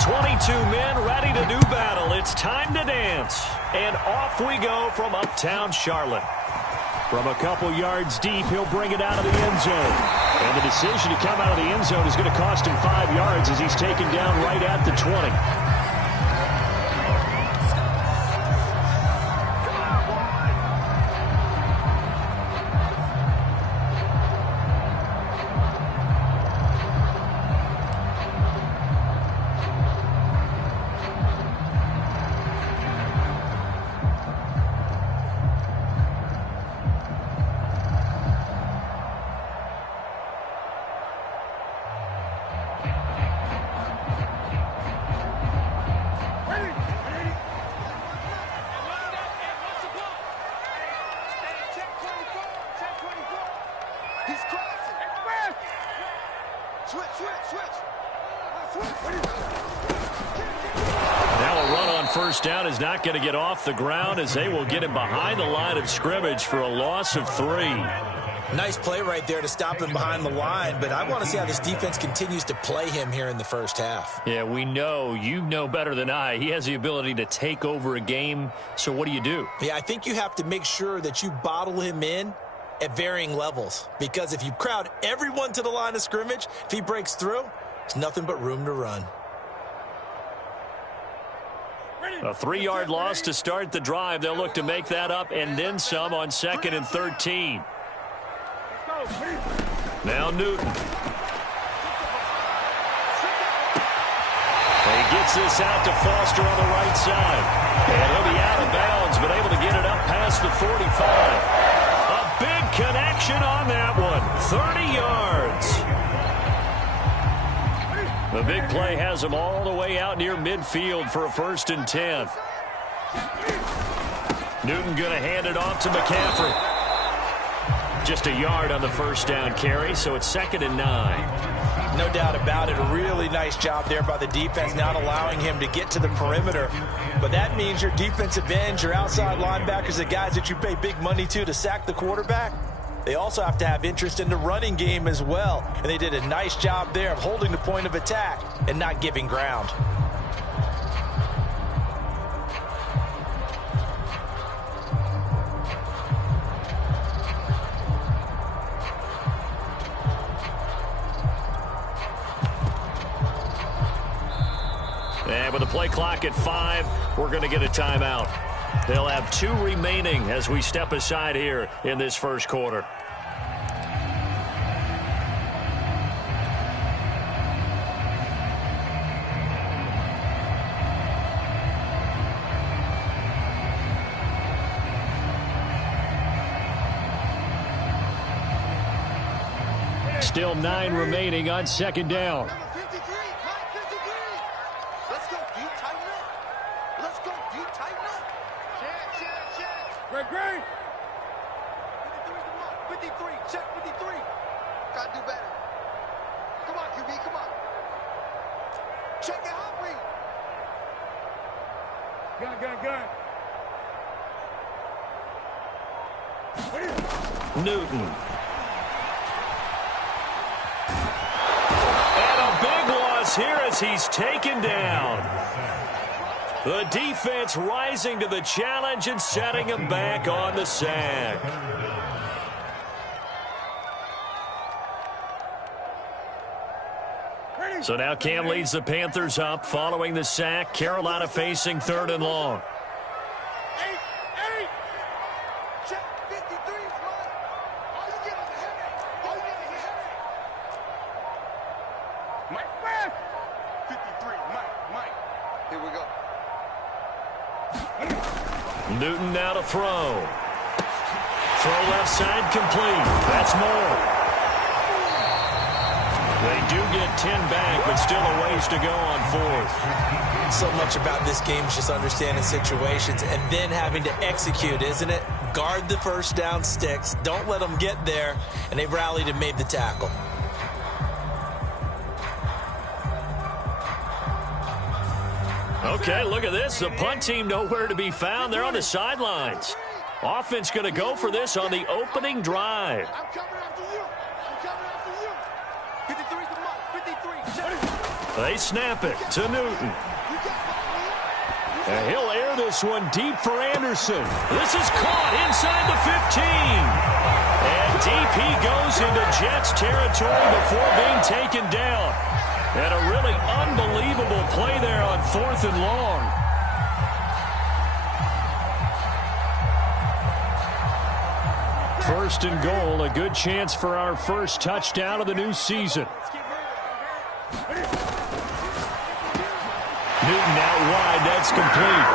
22 men ready to do battle. It's time to dance. And off we go from uptown Charlotte. From a couple yards deep, he'll bring it out of the end zone. And the decision to come out of the end zone is going to cost him 5 yards as he's taken down right at the 20. First down is not going to get off the ground as they will get him behind the line of scrimmage for a loss of 3. Nice play right there to stop him behind the line, but I want to see how this defense continues to play him here in the first half. Yeah, we know. You know better than I. He has the ability to take over a game, so what do? Yeah, I think you have to make sure that you bottle him in at varying levels, because if you crowd everyone to the line of scrimmage, if he breaks through, there's nothing but room to run. A 3-yard loss to start the drive. They'll look to make that up and then some on 2nd and 13. Now Newton. He gets this out to Foster on the right side. And he'll be out of bounds, but able to get it up past the 45. A big connection on that one. 30 yards. The big play has him all the way out near midfield for a 1st and 10. Newton going to hand it off to McCaffrey. Just a yard on the first down carry, so it's 2nd and 9. No doubt about it. A really nice job there by the defense, not allowing him to get to the perimeter. But that means your defensive ends, your outside linebackers, the guys that you pay big money to sack the quarterback, they also have to have interest in the running game as well. And they did a nice job there of holding the point of attack and not giving ground. And with the play clock at 5, we're going to get a timeout. They'll have 2 remaining as we step aside here in this first quarter. Still 9 remaining on 2nd down. Great. 53, check 53. Gotta do better. Come on, QB, come on. Check it out, read. Gun. Newton. And a big loss here as he's taken down. The defense rising to the challenge and setting him back on the sack. So now Cam leads the Panthers up following the sack. Carolina facing 3rd and long. Check 53 is mine. All you get is a headache. All you get is a headache. Mike, 53, Mike. Here we go. Newton now to throw. Throw left side complete. That's more. They do get 10 back, but still a ways to go on 4th. So much about this game is just understanding situations and then having to execute, isn't it? Guard the first down sticks. Don't let them get there. And they rallied and made the tackle. Okay, look at this. The punt team nowhere to be found. They're on the sidelines. Offense going to go for this on the opening drive. I'm coming after you. 53 is the mark. 53. They snap it to Newton. And he'll air this one deep for Anderson. This is caught inside the 15. And deep he goes into Jets territory before being taken down. And a really unbelievable play there on 4th and long. First and goal, a good chance for our first touchdown of the new season. Newton out wide, that's complete.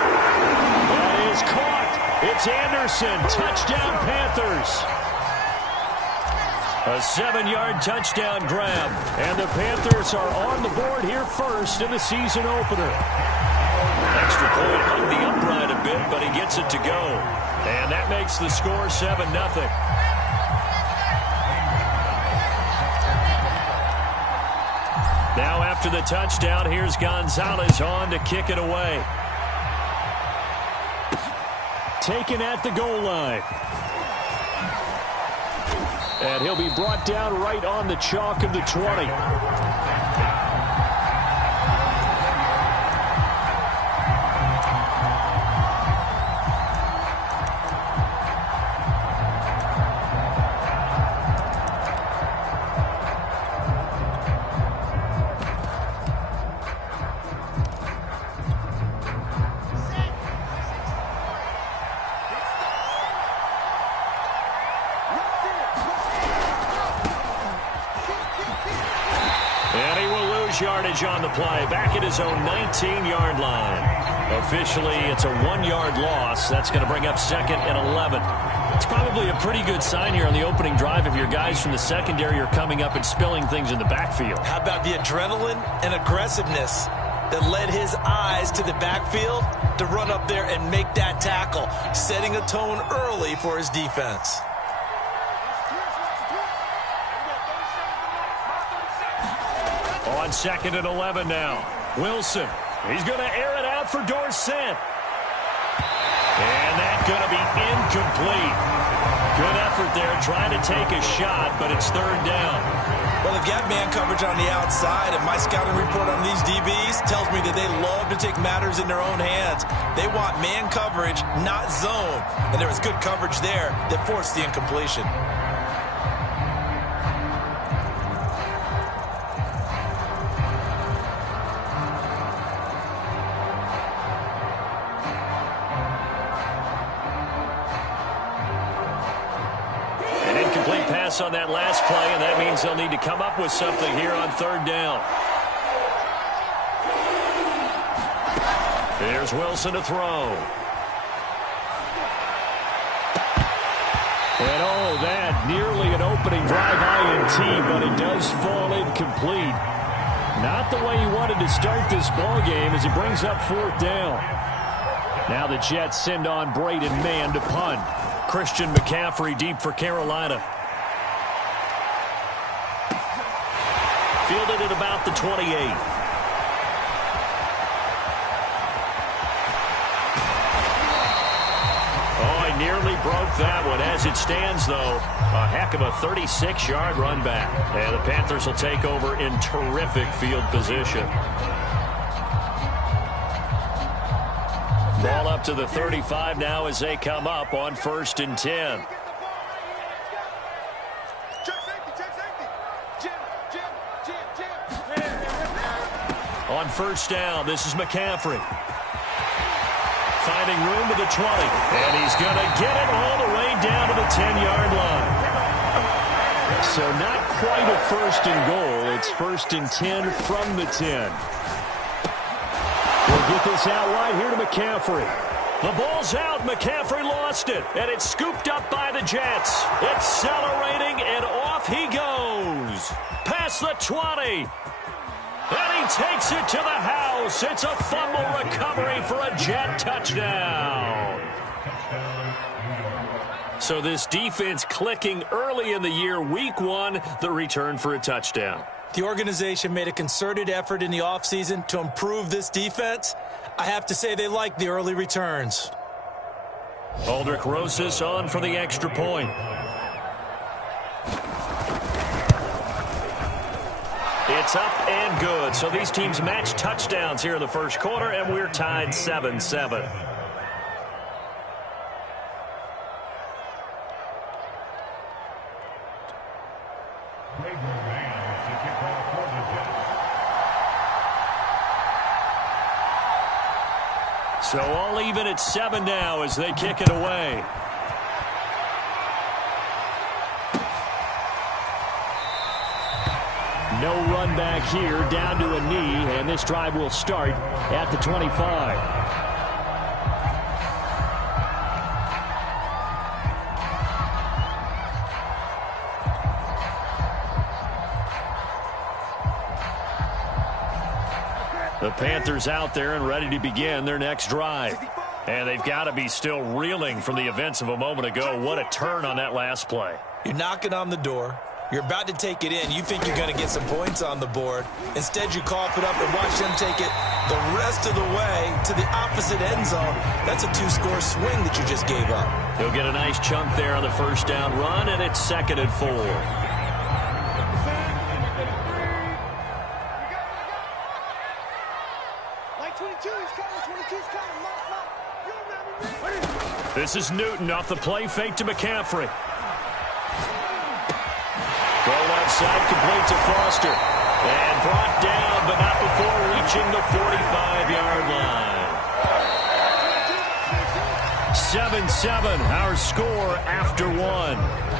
That is caught. It's Anderson, touchdown Panthers. A 7-yard touchdown grab. And the Panthers are on the board here first in the season opener. Extra point hung the upright a bit, but he gets it to go. And that makes the score 7-0. Now after the touchdown, here's Gonzalez on to kick it away. Taken at the goal line. And he'll be brought down right on the chalk of the 20. Yardage on the play, back at his own 19-yard line. Officially, it's a 1-yard loss. That's going to bring up 2nd and 11. It's probably a pretty good sign here on the opening drive if your guys from the secondary are coming up and spilling things in the backfield. How about the adrenaline and aggressiveness that led his eyes to the backfield to run up there and make that tackle, setting a tone early for his defense. On 2nd and 11 now. Wilson. He's going to air it out for Dorsett. And that's going to be incomplete. Good effort there trying to take a shot, but it's 3rd down. Well, they've got man coverage on the outside, and my scouting report on these DBs tells me that they love to take matters in their own hands. They want man coverage, not zone. And there was good coverage there that forced the incompletion. On that last play, and that means they'll need to come up with something here on 3rd down. Here's Wilson to throw. And oh, that nearly an opening drive INT, but it does fall incomplete. Not the way he wanted to start this ball game as he brings up 4th down. Now the Jets send on Braden Mann to punt. Christian McCaffrey deep for Carolina. Fielded at about the 28. Oh, he nearly broke that one. As it stands, though, a heck of a 36-yard run back. And the Panthers will take over in terrific field position. Ball up to the 35 now as they come up on 1st and 10. On 1st down, this is McCaffrey. Finding room to the 20. And he's going to get it all the way down to the 10-yard line. So not quite a 1st and goal. It's 1st and 10 from the 10. We'll get this out right here to McCaffrey. The ball's out. McCaffrey lost it. And it's scooped up by the Jets. Accelerating, and off he goes. Past the 20. And he takes it to the house. It's a fumble recovery for a Jet touchdown. So this defense clicking early in the year. Week 1, the return for a touchdown. The organization made a concerted effort in the offseason to improve this defense. I have to say they like the early returns. Aldrich Rosas on for the extra point. It's up and good. So these teams match touchdowns here in the first quarter, and we're tied 7-7. So all even at 7 now as they kick it away. No run back here, down to a knee, and this drive will start at the 25. The Panthers out there and ready to begin their next drive. And they've got to be still reeling from the events of a moment ago. What a turn on that last play. You're knocking on the door. You're about to take it in. You think you're going to get some points on the board. Instead, you cough it up and watch them take it the rest of the way to the opposite end zone. That's a 2-score swing that you just gave up. He'll get a nice chunk there on the first down run, and it's 2nd and 4. This is Newton off the play fake to McCaffrey. Throw left side, complete to Foster. And brought down, but not before reaching the 45-yard line. 7-7, our score after 1.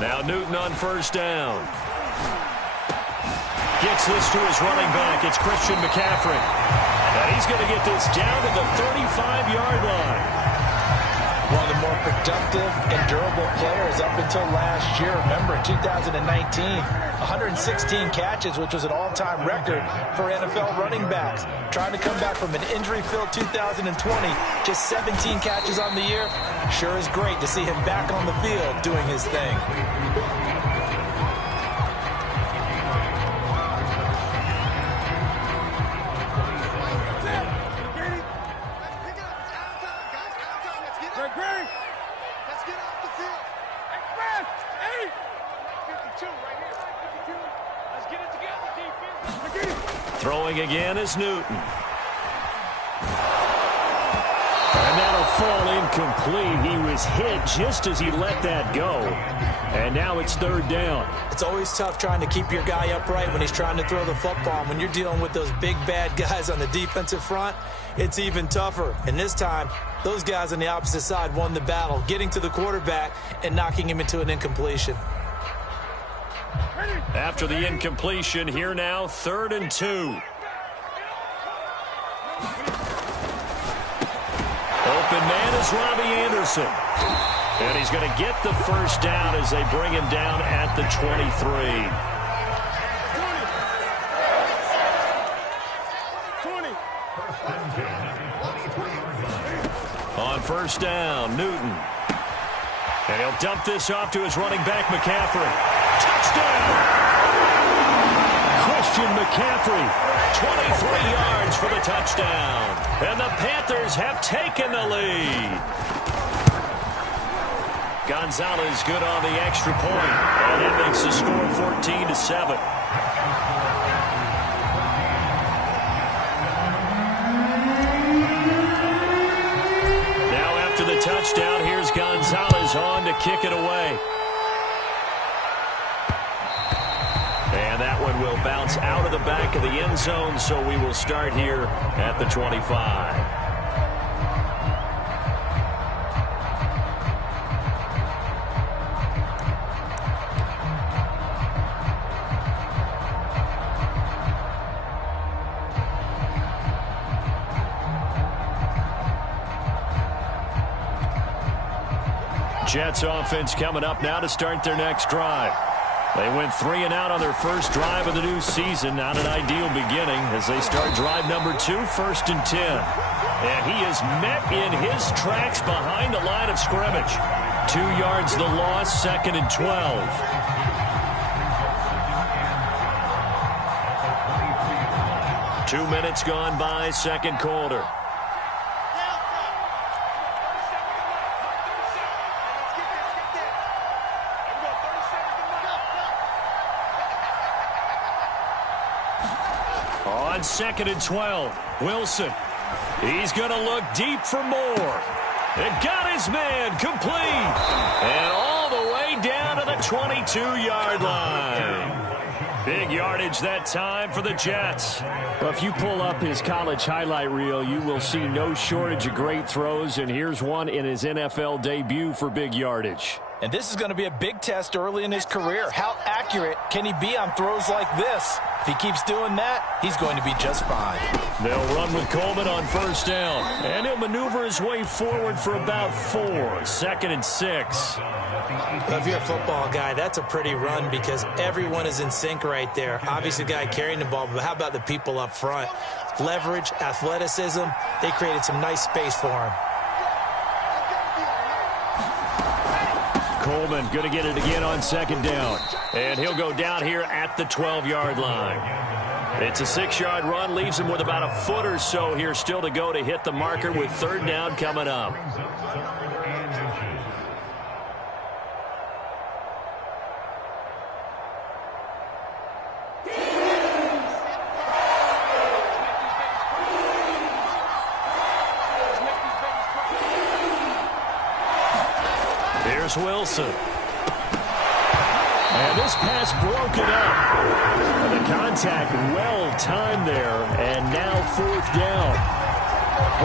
Now Newton on first down. Gets this to his running back. It's Christian McCaffrey. And he's going to get this down to the 35-yard line. One of the more productive and durable players up until last year. Remember, in 2019, 116 catches, which was an all-time record for NFL running backs. Trying to come back from an injury-filled 2020, just 17 catches on the year. Sure is great to see him back on the field doing his thing. Throwing again is Newton. And that'll fall incomplete. He was hit just as he let that go. And now it's 3rd down. It's always tough trying to keep your guy upright when he's trying to throw the football. When you're dealing with those big, bad guys on the defensive front, it's even tougher. And this time, those guys on the opposite side won the battle, getting to the quarterback and knocking him into an incompletion. After the incompletion, here now, 3rd and 2. Open man is Robbie Anderson. And he's going to get the first down as they bring him down at the 23. 20. On first down, Newton. And he'll dump this off to his running back, McCaffrey. Touchdown! Christian McCaffrey, 23 yards for the touchdown. And the Panthers have taken the lead. Gonzalez good on the extra point. And it makes the score 14-7. Now after the touchdown, here's Gonzalez on to kick it away. And that one will bounce out of the back of the end zone, so we will start here at the 25. Jets offense coming up now to start their next drive. They went 3 and out on their first drive of the new season. Not an ideal beginning as they start drive number 2, 1st and 10. And he is met in his tracks behind the line of scrimmage. 2 yards the loss, 2nd and 12. Two minutes gone by, second quarter. On 2nd and 12, Wilson. He's going to look deep for more. And got his man complete. And all the way down to the 22-yard line. Big yardage that time for the Jets. Well, if you pull up his college highlight reel, you will see no shortage of great throws. And here's one in his NFL debut for big yardage. And this is going to be a big test early in his career. How accurate can he be on throws like this? If he keeps doing that, he's going to be just fine. They'll run with Coleman on first down. And he'll maneuver his way forward for about 4. 2nd and 6. Well, if you're a football guy, that's a pretty run because everyone is in sync right there. Obviously, the guy carrying the ball, but how about the people up front? Leverage, athleticism, they created some nice space for him. Coleman going to get it again on 2nd down. And he'll go down here at the 12-yard line. It's a 6-yard run, leaves him with about a foot or so here still to go to hit the marker with 3rd down coming up. Here's Wilson. And this pass broken up. And the contact well-timed there. And now 4th down.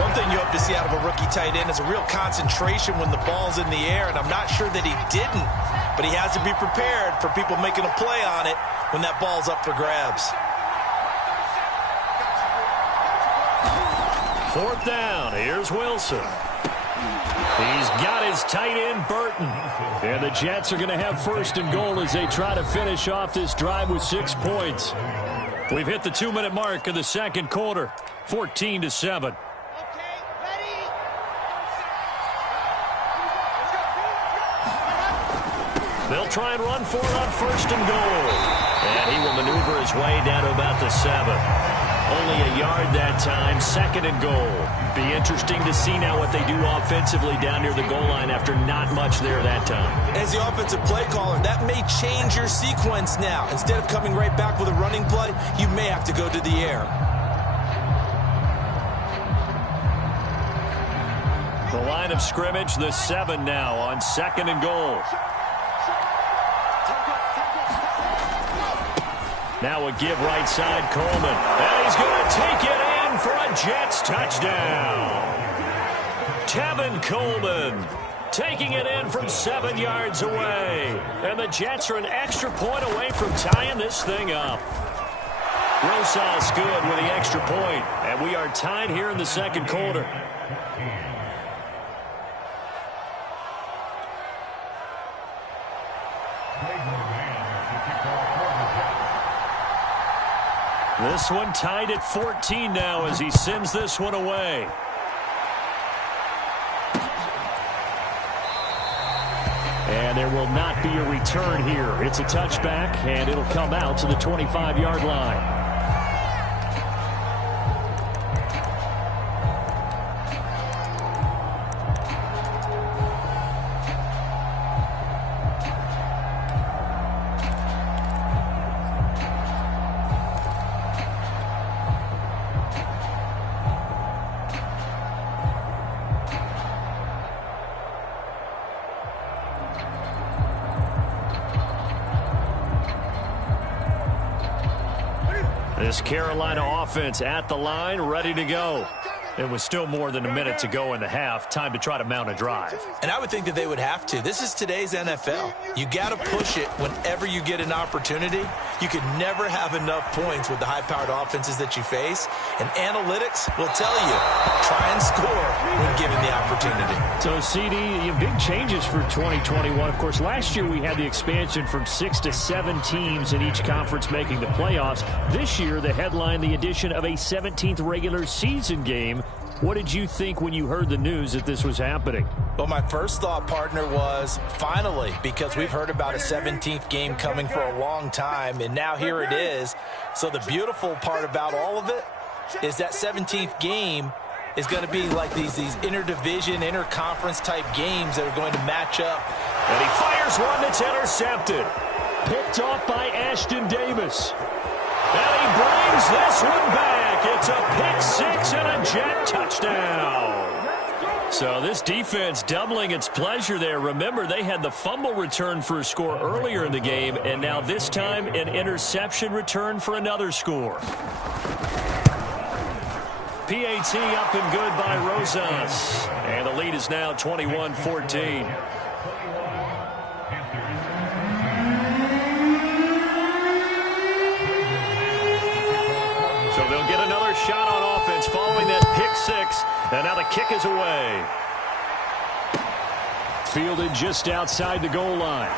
One thing you hope to see out of a rookie tight end is a real concentration when the ball's in the air. And I'm not sure that he didn't. But he has to be prepared for people making a play on it when that ball's up for grabs. 4th down. Here's Wilson. He's got his tight end, Burton. And the Jets are going to have 1st and goal as they try to finish off this drive with 6 points. We've hit the 2-minute mark of the second quarter, 14-7. They'll try and run for it on 1st and goal. And he will maneuver his way down to about the 7. Only a yard that time, 2nd and goal. Be interesting to see now what they do offensively down near the goal line after not much there that time. As the offensive play caller, that may change your sequence now. Instead of coming right back with a running play, you may have to go to the air. The line of scrimmage, the 7 now on 2nd and goal. Now a give right side, Coleman. And he's going to take it in for a Jets touchdown. Tevin Coleman taking it in from 7 yards away. And the Jets are an extra point away from tying this thing up. Rosas good with the extra point. And we are tied here in the second quarter. This one tied at 14 now as he sends this one away. And there will not be a return here. It's a touchback, and it'll come out to the 25-yard line. This Carolina offense at the line, ready to go. It was still more than a minute to go in the half. Time to try to mount a drive. And I would think that they would have to. This is today's NFL. You got to push it whenever you get an opportunity. You could never have enough points with the high-powered offenses that you face. And analytics will tell you, try and score when given the opportunity. So, CD, big changes for 2021. Of course, last year we had the expansion from 6 to 7 teams in each conference making the playoffs. This year, the headline, the addition of a 17th regular season game What did you think when you heard the news that this was happening? Well, my first thought, partner, was finally, because we've heard about a 17th game coming for a long time, and now here it is. So the beautiful part about all of it is that 17th game is going to be like these interdivision, interconference type games that are going to match up. And he fires one that's intercepted. Picked off by Ashton Davis. And he brings this one back. It's a pick six and a Jet touchdown. So this defense doubling its pleasure there. Remember, they had the fumble return for a score earlier in the game, and now this time an interception return for another score. PAT up and good by Rosas. And the lead is now 21-14. So they'll get another shot on offense following that pick six. And now the kick is away. Fielded just outside the goal line.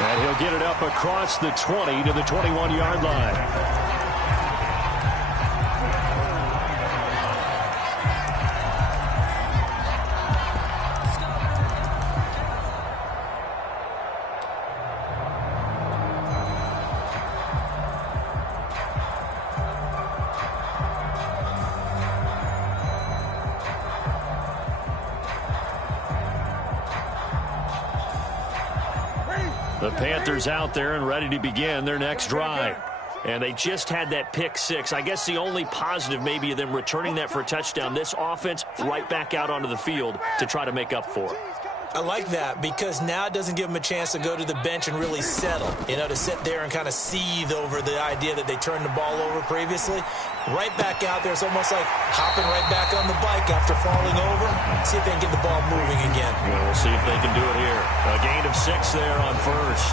And he'll get it up across the 20 to the 21-yard line. The Panthers out there and ready to begin their next drive. And they just had that pick six. I guess the only positive maybe of them returning that for a touchdown. This offense right back out onto the field to try to make up for it. I like that because now it doesn't give them a chance to go to the bench and really settle, to sit there and kind of seethe over the idea that they turned the ball over previously. Right back out there, it's almost like hopping right back on the bike after falling over. See if they can get the ball moving again. Well, we'll see if they can do it here. A gain of 6 there on first.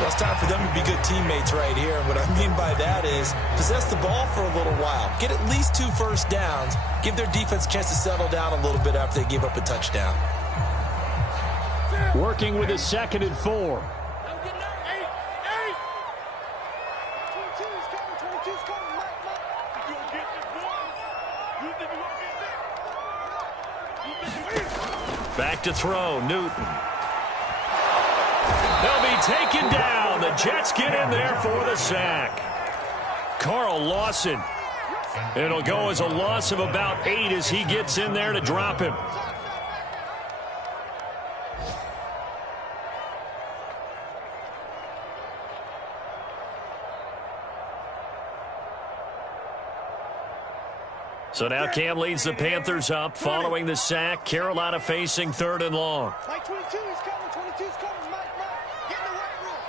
Well, it's time for them to be good teammates right here. What I mean by that is possess the ball for a little while. Get at least 2 first downs. Give their defense a chance to settle down a little bit after they give up a touchdown. Working with a 2nd and 4. Back to throw, Newton. They'll be taken down. The Jets get in there for the sack. Carl Lawson. It'll go as a loss of about 8 as he gets in there to drop him. So now Cam leads the Panthers up following the sack. Carolina facing 3rd and long. Mike 22 is coming. 22's coming. Mike. Get in the right room.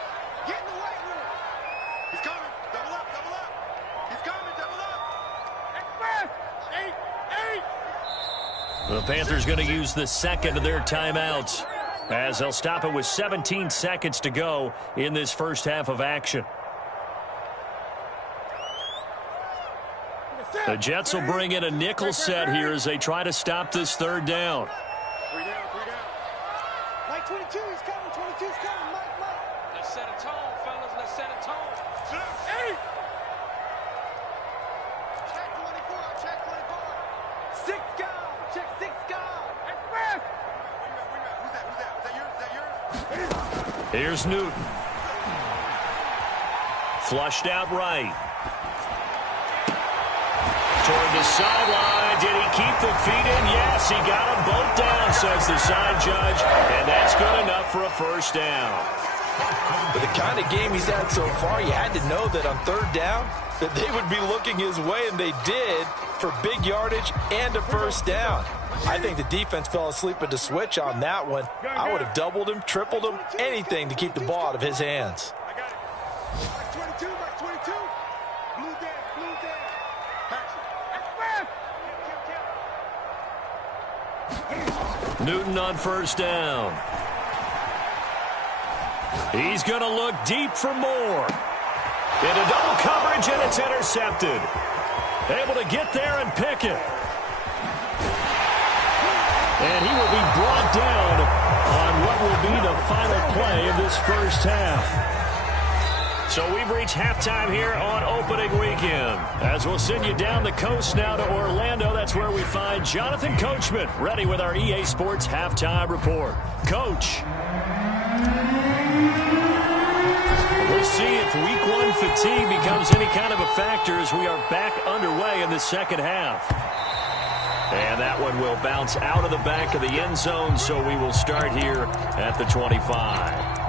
Get in the right room. He's coming. Double up. He's coming. Double up. Express. 8. The Panthers going to use the 2nd of their timeouts as they'll stop it with 17 seconds to go in this first half of action. The Jets will bring in a nickel set here as they try to stop this 3rd down. 3 down. Mike 22 is coming. 22's coming. Mike. Let's set a tone, fellas. Let's set a tone. 8. Check 24. Check 24. 6 guard. Check 6 guard. Express. Who's that? Is that yours? Here's Newton. Flushed out right. Toward the sideline. Did he keep the feet in? Yes, he got them both down, says the side judge. And that's good enough for a first down. But the kind of game he's had so far, you had to know that on 3rd down that they would be looking his way, and they did, for big yardage and a first down. I think the defense fell asleep at the switch on that one. I would have doubled him, tripled him, anything to keep the ball out of his hands. Mike 22. Blue down. Newton on first down. He's going to look deep for more. Into double coverage, and it's intercepted. Able to get there and pick it. And he will be brought down on what will be the final play of this first half. So we've reached halftime here on opening weekend. As we'll send you down the coast now to Orlando, that's where we find Jonathan Coachman, ready with our EA Sports halftime report. Coach. We'll see if week one fatigue becomes any kind of a factor as we are back underway in the second half. And that one will bounce out of the back of the end zone, so we will start here at the 25.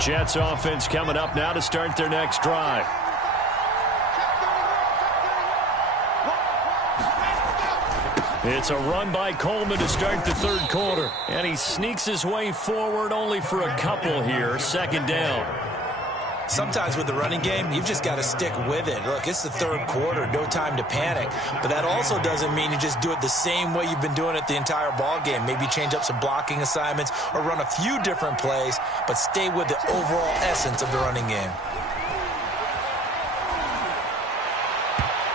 Jets offense coming up now to start their next drive. It's a run by Coleman to start the third quarter. And he sneaks his way forward only for a couple here. Second down. Sometimes with the running game, you've just got to stick with it. Look, it's the third quarter, no time to panic. But that also doesn't mean you just do it the same way you've been doing it the entire ball game. Maybe change up some blocking assignments or run a few different plays, but stay with the overall essence of the running game.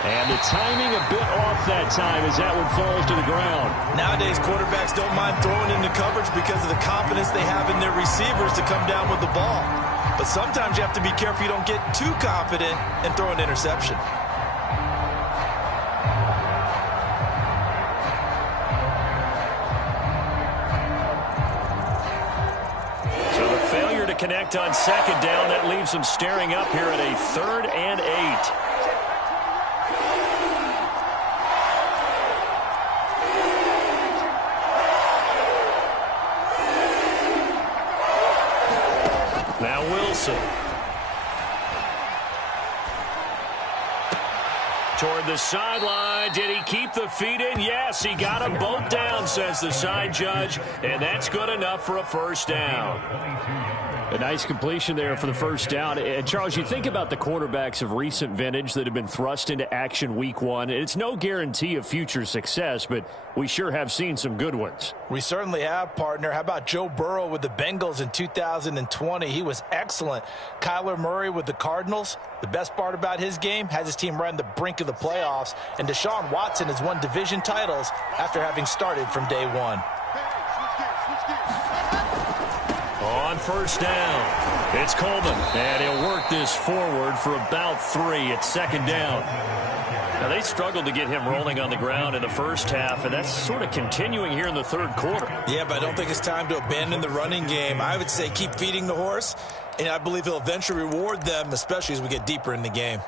And the timing a bit off that time as that one falls to the ground. Nowadays, quarterbacks don't mind throwing into coverage because of the confidence they have in their receivers to come down with the ball. But sometimes you have to be careful you don't get too confident and throw an interception. So the failure to connect on second down, that leaves them staring up here at a 3rd and 8. Now Wilson. Toward the sideline. Did he keep the feet in? Yes, he got them both down, says the side judge. And that's good enough for a first down. A nice completion there for the first down. And Charles, you think about the quarterbacks of recent vintage that have been thrust into action week one. It's no guarantee of future success, but we sure have seen some good ones. We certainly have, partner. How about Joe Burrow with the Bengals in 2020? He was excellent. Kyler Murray with the Cardinals. The best part about his game, has his team right on the brink of the playoffs. And Deshaun Watson has won division titles after having started from day one. On first down, it's Coleman, and he'll work this forward for about 3 at second down. Now, they struggled to get him rolling on the ground in the first half, and that's sort of continuing here in the third quarter. Yeah, but I don't think it's time to abandon the running game. I would say keep feeding the horse, and I believe he'll eventually reward them, especially as we get deeper in the game.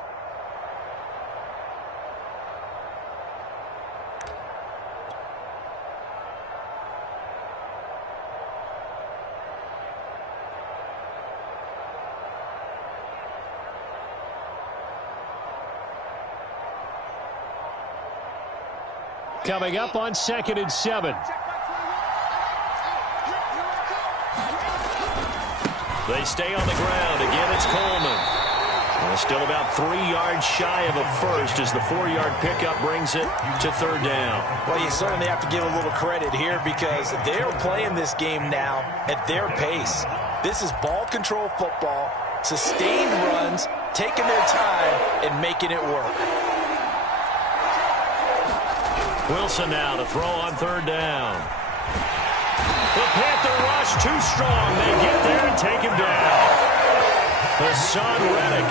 Coming up on 2nd and 7. They stay on the ground. Again, it's Coleman. Well, still about 3 yards shy of a first as the 4-yard pickup brings it to third down. Well, you certainly have to give a little credit here because they're playing this game now at their pace. This is ball control football, sustained runs, taking their time and making it work. Wilson now to throw on third down. The Panther rush too strong. They get there and take him down. Hassan Reddick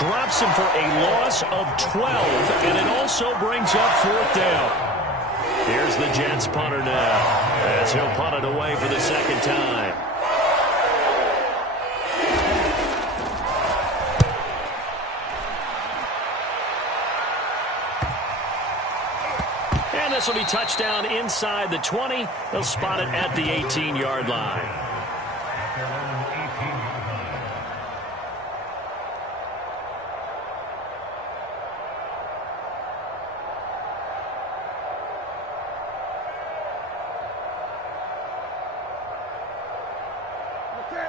drops him for a loss of 12, and it also brings up 4th down. Here's the Jets punter now as he'll punt it away for the second time. This will be touchdown inside the 20. They'll spot it at the 18-yard line.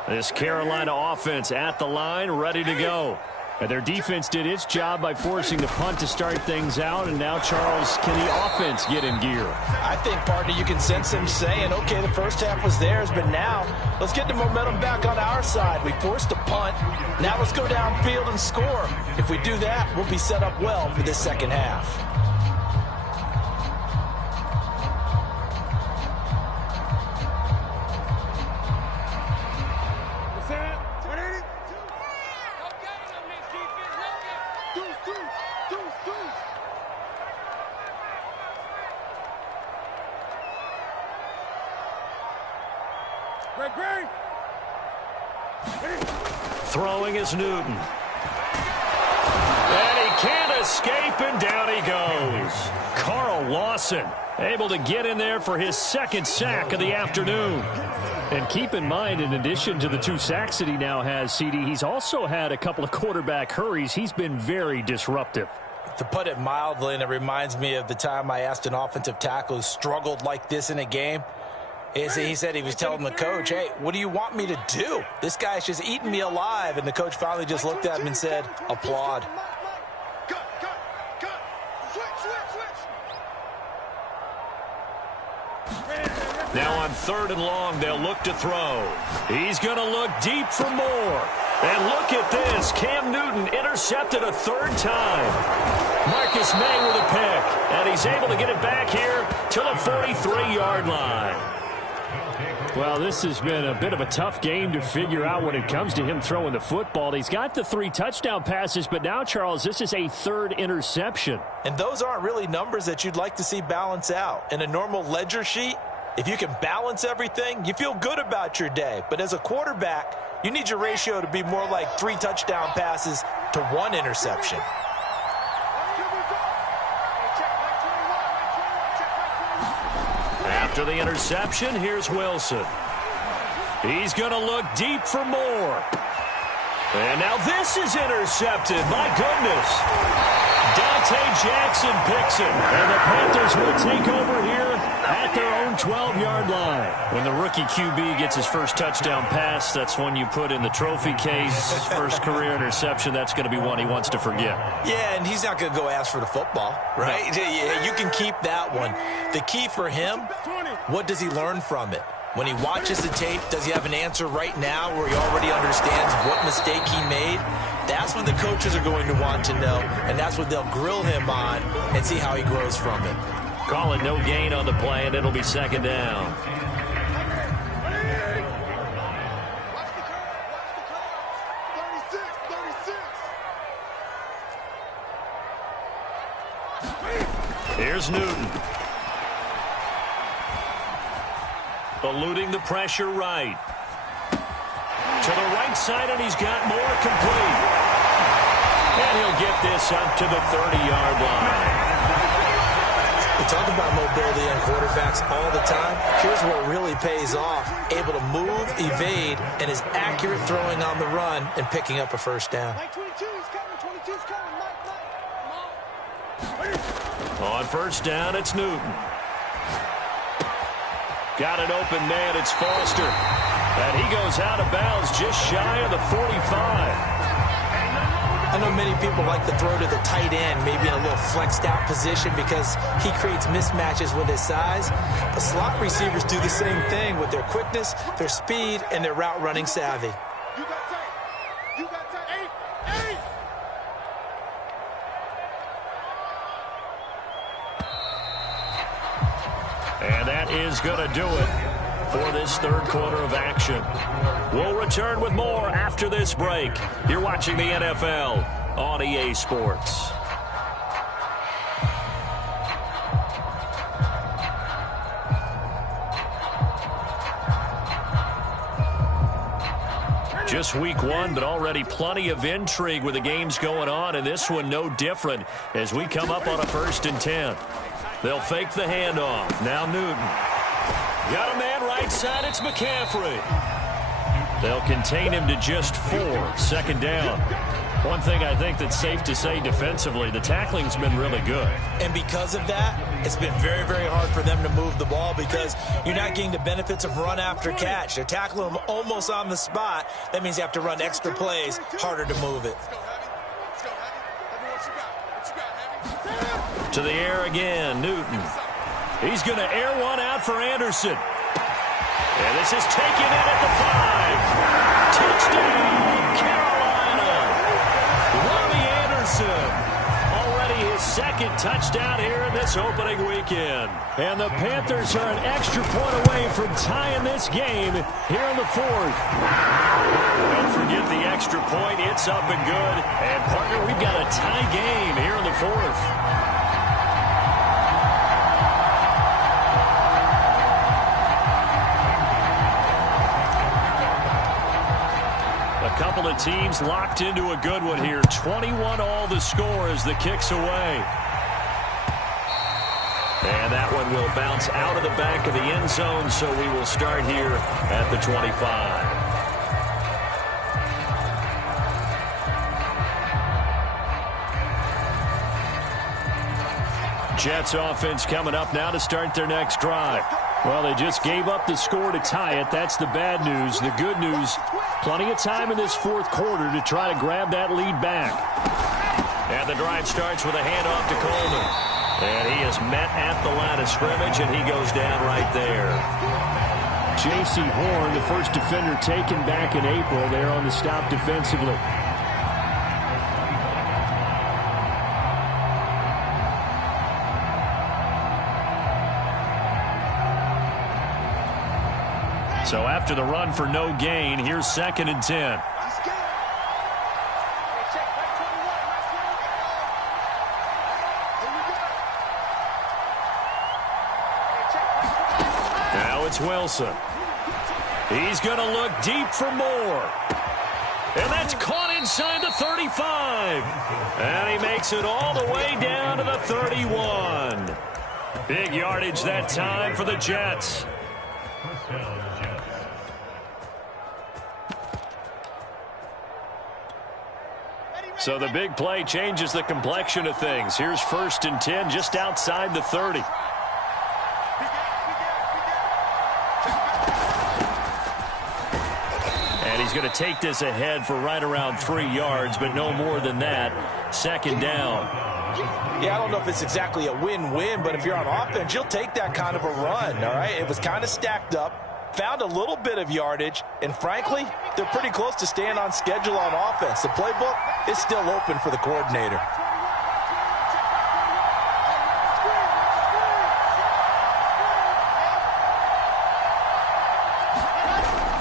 This Carolina offense at the line, ready to go. And their defense did its job by forcing the punt to start things out. And now, Charles, can the offense get in gear? I think, partner, you can sense him saying, okay, the first half was theirs, but now let's get the momentum back on our side. We forced a punt. Now let's go downfield and score. If we do that, we'll be set up well for this second half. Throwing is Newton. And he can't escape, and down he goes. Carl Lawson able to get in there for his second sack of the afternoon. And keep in mind, in addition to the 2 sacks that he now has, CD, he's also had a couple of quarterback hurries. He's been very disruptive. To put it mildly, and it reminds me of the time I asked an offensive tackle who struggled like this in a game. He said he was telling the coach, hey, what do you want me to do? This guy's just eating me alive. And the coach finally just looked at him and said, applaud. Now on 3rd and long, they'll look to throw. He's going to look deep for more. And look at this. Cam Newton intercepted a 3rd time. Marcus May with a pick. And he's able to get it back here to the 43-yard line. Well, this has been a bit of a tough game to figure out when it comes to him throwing the football. He's got the 3 touchdown passes, but now, Charles, this is a 3rd interception. And those aren't really numbers that you'd like to see balance out. In a normal ledger sheet, if you can balance everything, you feel good about your day. But as a quarterback, you need your ratio to be more like 3 touchdown passes to 1 interception. After the interception, here's Wilson. He's going to look deep for more. And now this is intercepted. My goodness. Dante Jackson picks it. And the Panthers will take over here at their own 12-yard line. When the rookie QB gets his first touchdown pass, that's one you put in the trophy case. First career interception, that's going to be one he wants to forget. Yeah, and he's not going to go ask for the football, right? No. You can keep that one. The key for him, what does he learn from it? When he watches the tape, does he have an answer right now where he already understands what mistake he made? That's what the coaches are going to want to know, and that's what they'll grill him on and see how he grows from it. Call it no gain on the play, and it'll be 2nd down. Here's Newton. Eluding the pressure right. To the right side, and he's got more complete. And he'll get this up to the 30-yard line. We talk about mobility on quarterbacks all the time. Here's what really pays off. Able to move, evade, and is accurate throwing on the run and picking up a first down. On first down, it's Newton. Got an open man, it's Foster. And he goes out of bounds just shy of the 45. I know many people like to throw to the tight end, maybe in a little flexed out position because he creates mismatches with his size. But slot receivers do the same thing with their quickness, their speed, and their route running savvy. And that is going to do it for this 3rd quarter of action. We'll return with more after this break. You're watching the NFL on EA Sports. Just week 1, but already plenty of intrigue with the games going on, and this one no different as we come up on a 1st and 10. They'll fake the handoff. Now Newton. Got a man right side. It's McCaffrey. They'll contain him to just 4. 2nd down. One thing I think that's safe to say defensively, the tackling's been really good. And because of that, it's been very, very hard for them to move the ball because you're not getting the benefits of run after catch. They're tackling them almost on the spot. That means you have to run extra plays, harder to move it. To the air again, Newton. He's going to air one out for Anderson. And this is taken in at the 5. Touchdown, Carolina. Robbie Anderson. Already his second touchdown here in this opening weekend. And the Panthers are an extra point away from tying this game here in the 4th. Don't forget the extra point. It's up and good. And, partner, we've got a tie game here in the 4th. A couple of teams locked into a good one here. 21 all the score as the kick's away. And that one will bounce out of the back of the end zone, so we will start here at the 25. Jets offense coming up now to start their next drive. Well, they just gave up the score to tie it. That's the bad news. The good news, plenty of time in this 4th quarter to try to grab that lead back. And the drive starts with a handoff to Coleman. And he is met at the line of scrimmage, and he goes down right there. J.C. Horn, the first defender taken back in April, there on the stop defensively. So after the run for no gain, here's 2nd and 10. Now it's Wilson. He's going to look deep for more. And that's caught inside the 35. And he makes it all the way down to the 31. Big yardage that time for the Jets. So the big play changes the complexion of things. Here's 1st and 10 just outside the 30. And he's going to take this ahead for right around 3 yards, but no more than that. 2nd down. Yeah, I don't know if it's exactly a win-win, but if you're on offense, you'll take that kind of a run, all right? It was kind of stacked up. Found a little bit of yardage, and frankly, they're pretty close to staying on schedule on offense. The playbook is still open for the coordinator.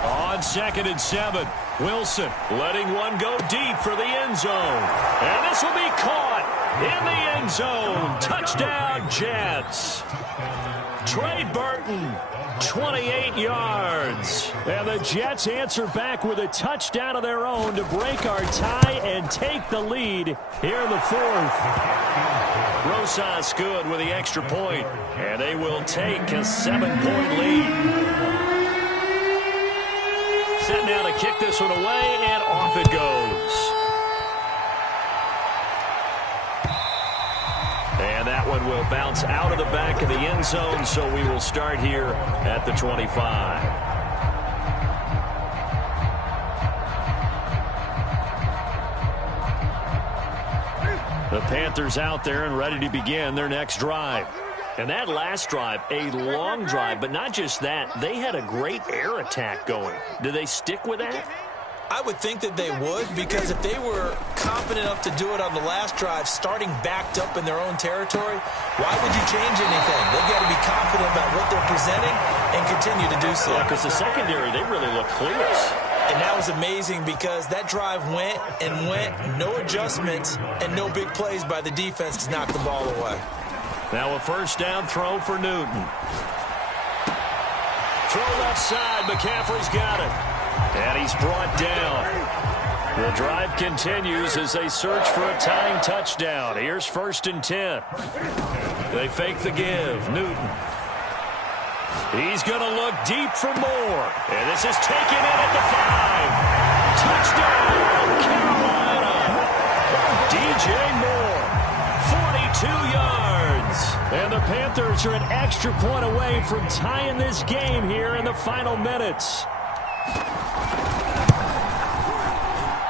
On 2nd and 7, Wilson letting one go deep for the end zone. And this will be caught in the end zone. Touchdown, Jets. Trey Burton, 28 yards. And the Jets answer back with a touchdown of their own to break our tie and take the lead here in the 4th. Rosas good with the extra point, and they will take a 7-point lead. Set now to kick this one away, and off it goes. And that one will bounce out of the back of the end zone, so we will start here at the 25. The Panthers out there and ready to begin their next drive. And that last drive, a long drive, but not just that. They had a great air attack going. Do they stick with that? I would think that they would, because if they were confident enough to do it on the last drive, starting backed up in their own territory, why would you change anything? They've got to be confident about what they're presenting and continue to do so. Yeah, because the secondary, they really look clueless. And that was amazing because that drive went and went, no adjustments, and no big plays by the defense to knock the ball away. Now a 1st down throw for Newton. Throw left side, McCaffrey's got it. And he's brought down. The drive continues as they search for a tying touchdown. Here's 1st and 10. They fake the give. Newton. He's going to look deep for more. And this is taken in at the 5. Touchdown, Carolina. DJ Moore, 42 yards. And the Panthers are an extra point away from tying this game here in the final minutes.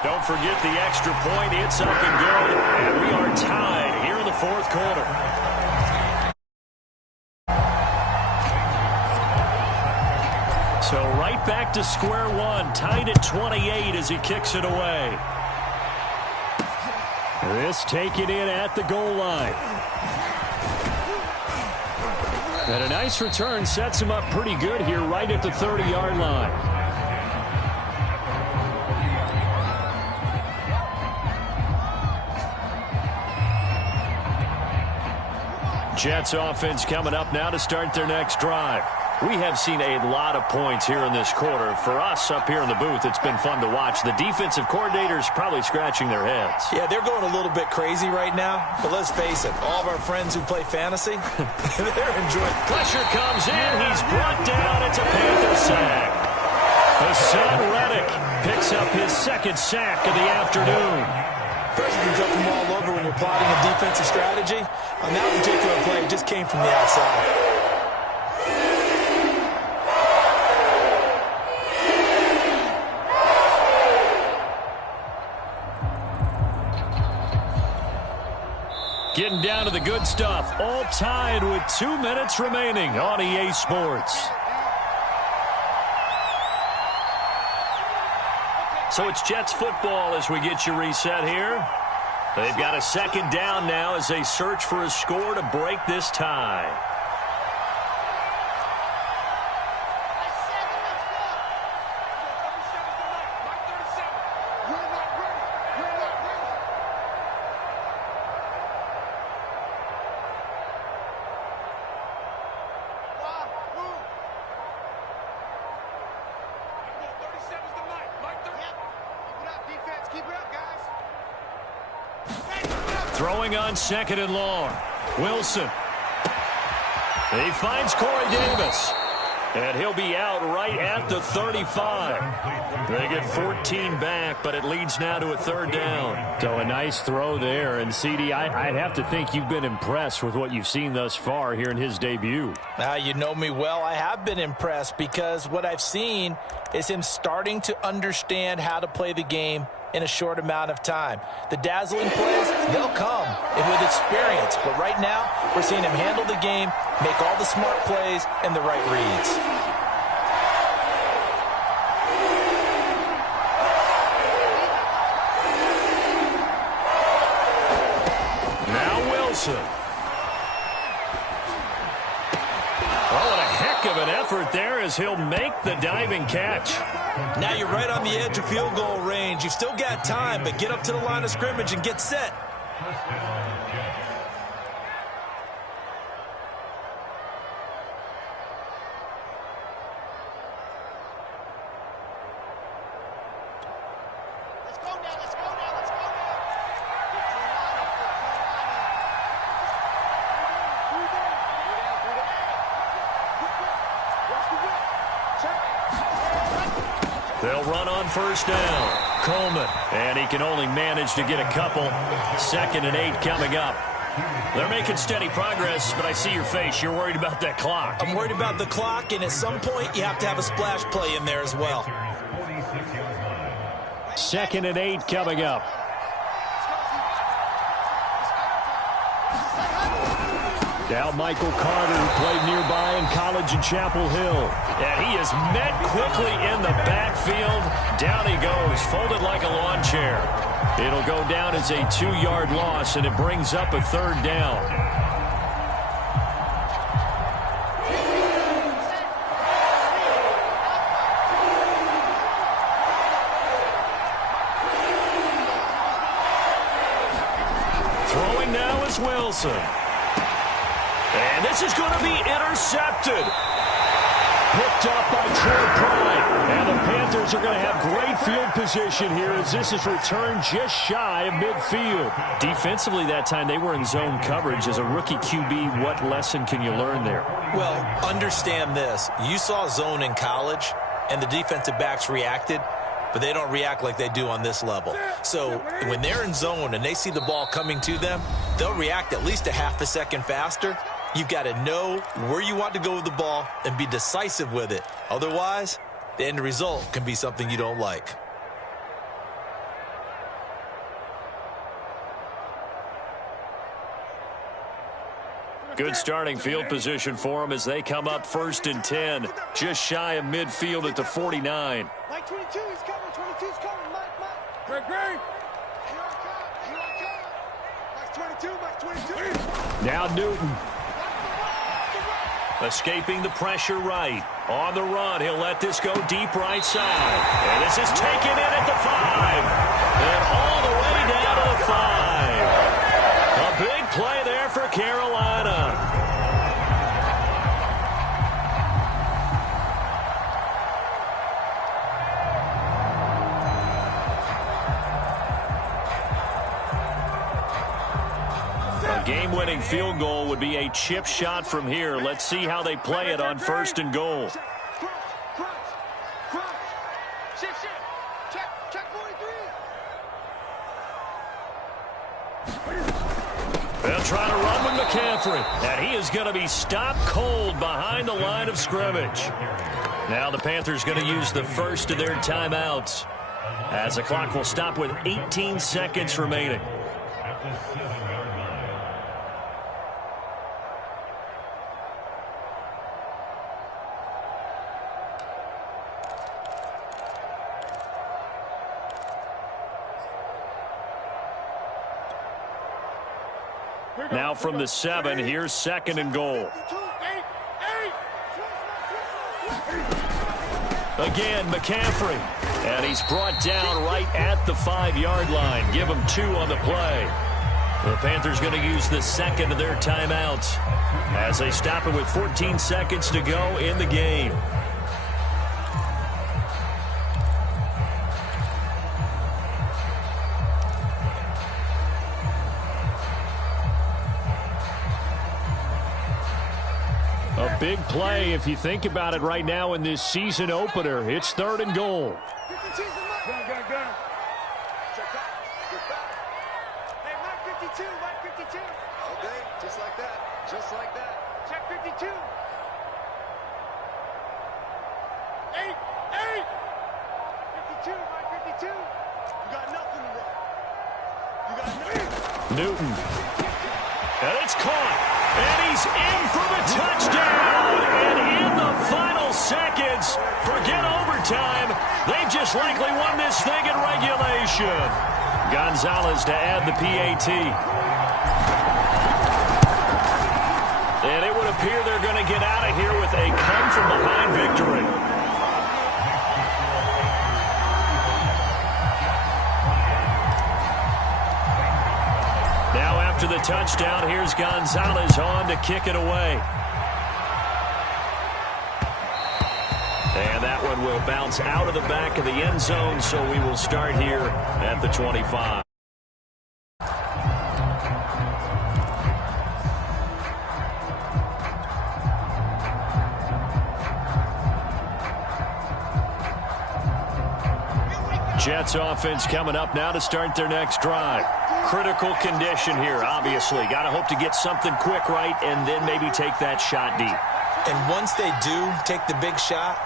Don't forget the extra point. It's up and good. And we are tied here in the 4th quarter. back to square one, tied at 28 as he kicks it away. This taken in at the goal line. And a nice return sets him up pretty good here right at the 30-yard line. Jets offense coming up now to start their next drive. We have seen a lot of points here in this quarter. For us up here in the booth, it's been fun to watch. The defensive coordinators probably scratching their heads. Yeah, they're going a little bit crazy right now. But let's face it, all of our friends who play fantasy, they're enjoying. Pressure comes in. He's brought down. It's a Panther sack. Hassan Reddick picks up his second sack of the afternoon. Pressure can come from all over when you're plotting a defensive strategy. On that particular play, it just came from the outside. Getting down to the good stuff. All tied with 2 minutes remaining on EA Sports. So it's Jets football as we get you reset here. They've got a second down now as they search for a score to break this tie. Throwing on second and long. Wilson. He finds Corey Davis. And he'll be out right at the 35. They get 14 back, but it leads now to a third down. So a nice throw there. And, CD, I'd have to think you've been impressed with what you've seen thus far here in his debut. Now, you know me well. I have been impressed because what I've seen is him starting to understand how to play the game in a short amount of time. The dazzling plays, they'll come and with experience. But right now, we're seeing him handle the game, make all the smart plays and the right reads. Now Wilson. Oh, and a heck of an effort there as he'll make the diving catch. Now you're right on the edge of field goal range. You've still got time, but get up to the line of scrimmage and get set. They'll run on first down. Coleman. And he can only manage to get a couple. 2nd and 8 coming up. They're making steady progress, but I see your face. You're worried about that clock. I'm worried about the clock, and at some point you have to have a splash play in there as well. 2nd and 8 coming up. Now Michael Carter, who played nearby in college in Chapel Hill. And he is met quickly in the backfield. Down he goes, folded like a lawn chair. It'll go down as a 2-yard loss, and it brings up a third down. Throwing now is Wilson. And this is going to be intercepted. Picked up by Troy Pride. And the Panthers are going to have great field position here as this is returned just shy of midfield. Defensively that time, they were in zone coverage. As a rookie QB, what lesson can you learn there? Well, understand this. You saw zone in college, and the defensive backs reacted, but they don't react like they do on this level. So when they're in zone and they see the ball coming to them, they'll react at least a half a second faster. You've got to know where you want to go with the ball and be decisive with it. Otherwise, the end result can be something you don't like. Good starting field position for them as they come up 1st and 10. Just shy of midfield at the 49. Mike 22 is coming. 22's coming. Mike. Greg. Here I come. Mike's 22. Now Newton. Escaping the pressure right. On the run, he'll let this go deep right side. And this is taken in at the 5. And all the way down to the 5. A big play there for Carolina. A game-winning field goal would be a chip shot from here. Let's see how they play it on 1st and goal. They'll try to run with McCaffrey, and he is going to be stopped cold behind the line of scrimmage. Now the Panthers going to use the first of their timeouts as the clock will stop with 18 seconds remaining. Now from the 7, here's 2nd and goal. Again, McCaffrey. And he's brought down right at the 5-yard line. Give him 2 on the play. The Panthers going to use the 2nd of their timeouts as they stop it with 14 seconds to go in the game. A big play if you think about it right now in this season opener. It's 3rd and goal. Hey, Mike 52. Okay, just like that. Check 52. 52, Mike 52. You got nothing to run. Newton. And it's caught. And he's in for the touchdown. And in the final seconds, forget overtime. They just likely won this thing in regulation. Gonzalez to add the PAT. And it would appear they're going to get out of here with a come-from-behind victory. Now after the touchdown, here's Gonzalez on to kick it away. And that one will bounce out of the back of the end zone, so we will start here at the 25. Jets offense coming up now to start their next drive. Critical condition here, obviously. Got to hope to get something quick right and then maybe take that shot deep. And once they do take the big shot,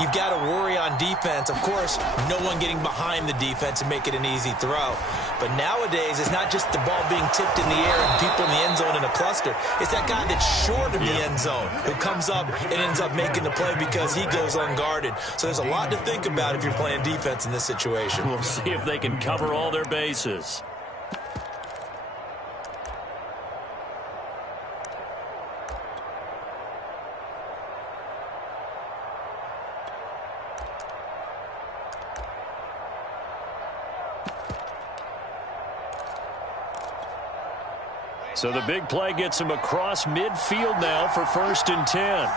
you've got to worry on defense. Of course, no one getting behind the defense and make it an easy throw. But nowadays, it's not just the ball being tipped in the air and people in the end zone in a cluster. It's that guy that's short of the end zone who comes up and ends up making the play because he goes unguarded. So there's a lot to think about if you're playing defense in this situation. We'll see if they can cover all their bases. So the big play gets him across midfield now for 1st and 10.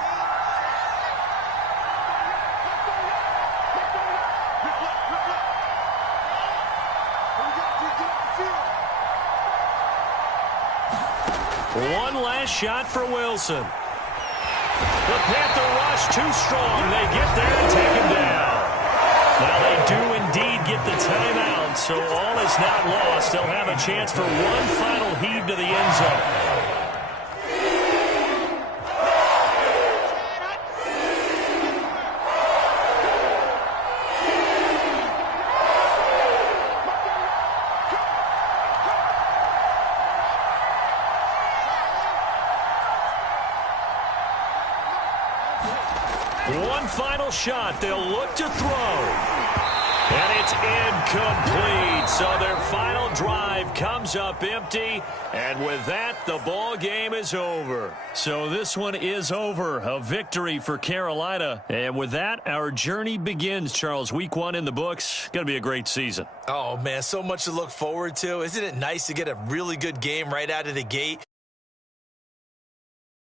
One last shot for Wilson. The Panther rush too strong. They get there and take him down. Now they do indeed get the timeout, so all is not lost. They'll have a chance for one final heave to the end zone. final shot. They'll look to throw. And it's incomplete. So their final drive comes up empty. And with that, the ball game is over. So this one is over. A victory for Carolina. And with that, our journey begins, Charles. Week 1 in the books. Going to be a great season. Oh, man, so much to look forward to. Isn't it nice to get a really good game right out of the gate?